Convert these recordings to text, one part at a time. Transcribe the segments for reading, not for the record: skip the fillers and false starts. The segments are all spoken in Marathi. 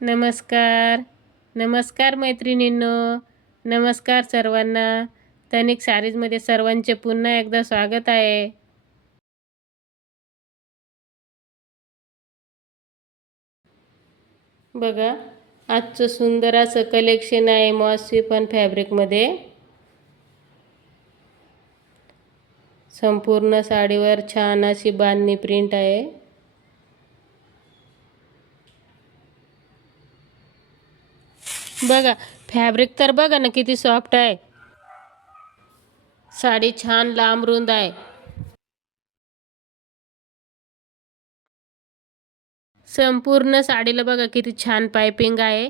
नमस्कार. नमस्कार मैत्रिणींनो. नमस्कार सर्वांना. तनिक सारीजमध्ये सर्वांचे पुन्हा एकदा स्वागत आहे. बघा, आजचं सुंदर असं कलेक्शन आहे मॉस शिफॉन फॅब्रिकमध्ये. संपूर्ण साडीवर छान अशी बांधणी प्रिंट आहे. बघा, फॅब्रिक तर बघा ना किती सॉफ्ट आहे. साडी छान लांब रुंद आहे. संपूर्ण साडीला बघा किती छान पाइपिंग आहे.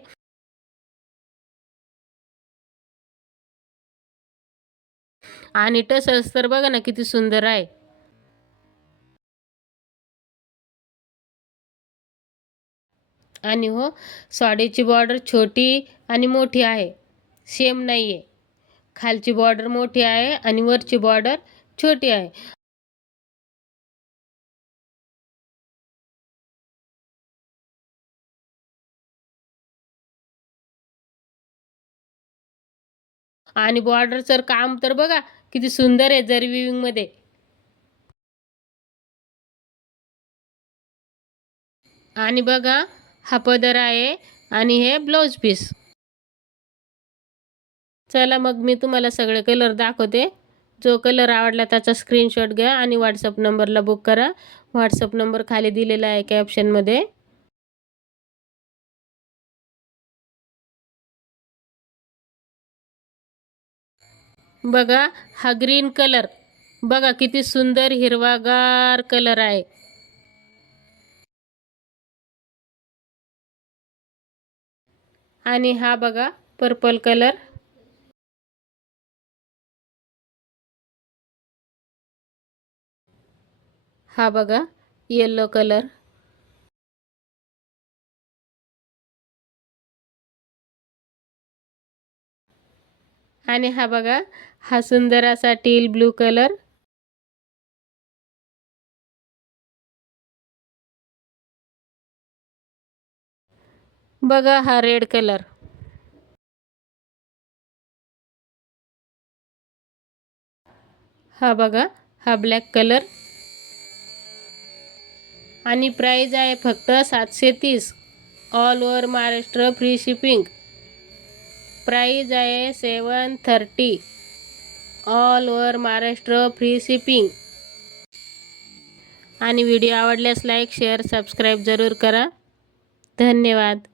आणि टसल्स तर बघा ना किती सुंदर आहे. आणि हो, साडीची बॉर्डर छोटी आणि मोठी आहे, सेम नाही आहे. खालची बॉर्डर मोठी आहे आणि वरची बॉर्डर छोटी आहे. आणि बॉर्डरचं काम तर बघा किती सुंदर आहे जरी विविंगमध्ये. आणि बघा, हा पदर आहे आणि हे ब्लाऊज पीस. चला मग मी तुम्हाला सगळे कलर दाखवते. जो कलर आवडला त्याचा स्क्रीनशॉट घ्या आणि व्हॉट्सअप नंबरला बुक करा. व्हॉट्सअप नंबर खाली दिलेला आहे कॅप्शनमध्ये. बघा, हा ग्रीन कलर बघा किती सुंदर हिरवागार कलर आहे. आणि हा बघा पर्पल कलर. हा बघा येलो कलर. आणि हा बघा, हा सुंदर असा टील ब्लू कलर. बघा, हा रेड कलर. हा बघा, हा ब्लॅक कलर. आणि प्राइस आहे फक्त 730. All over Maharashtra free shipping. Price आहे 730. All over Maharashtra free shipping. आणि व्हिडिओ आवडल्यास लाईक शेअर सबस्क्राईब जरूर करा. धन्यवाद.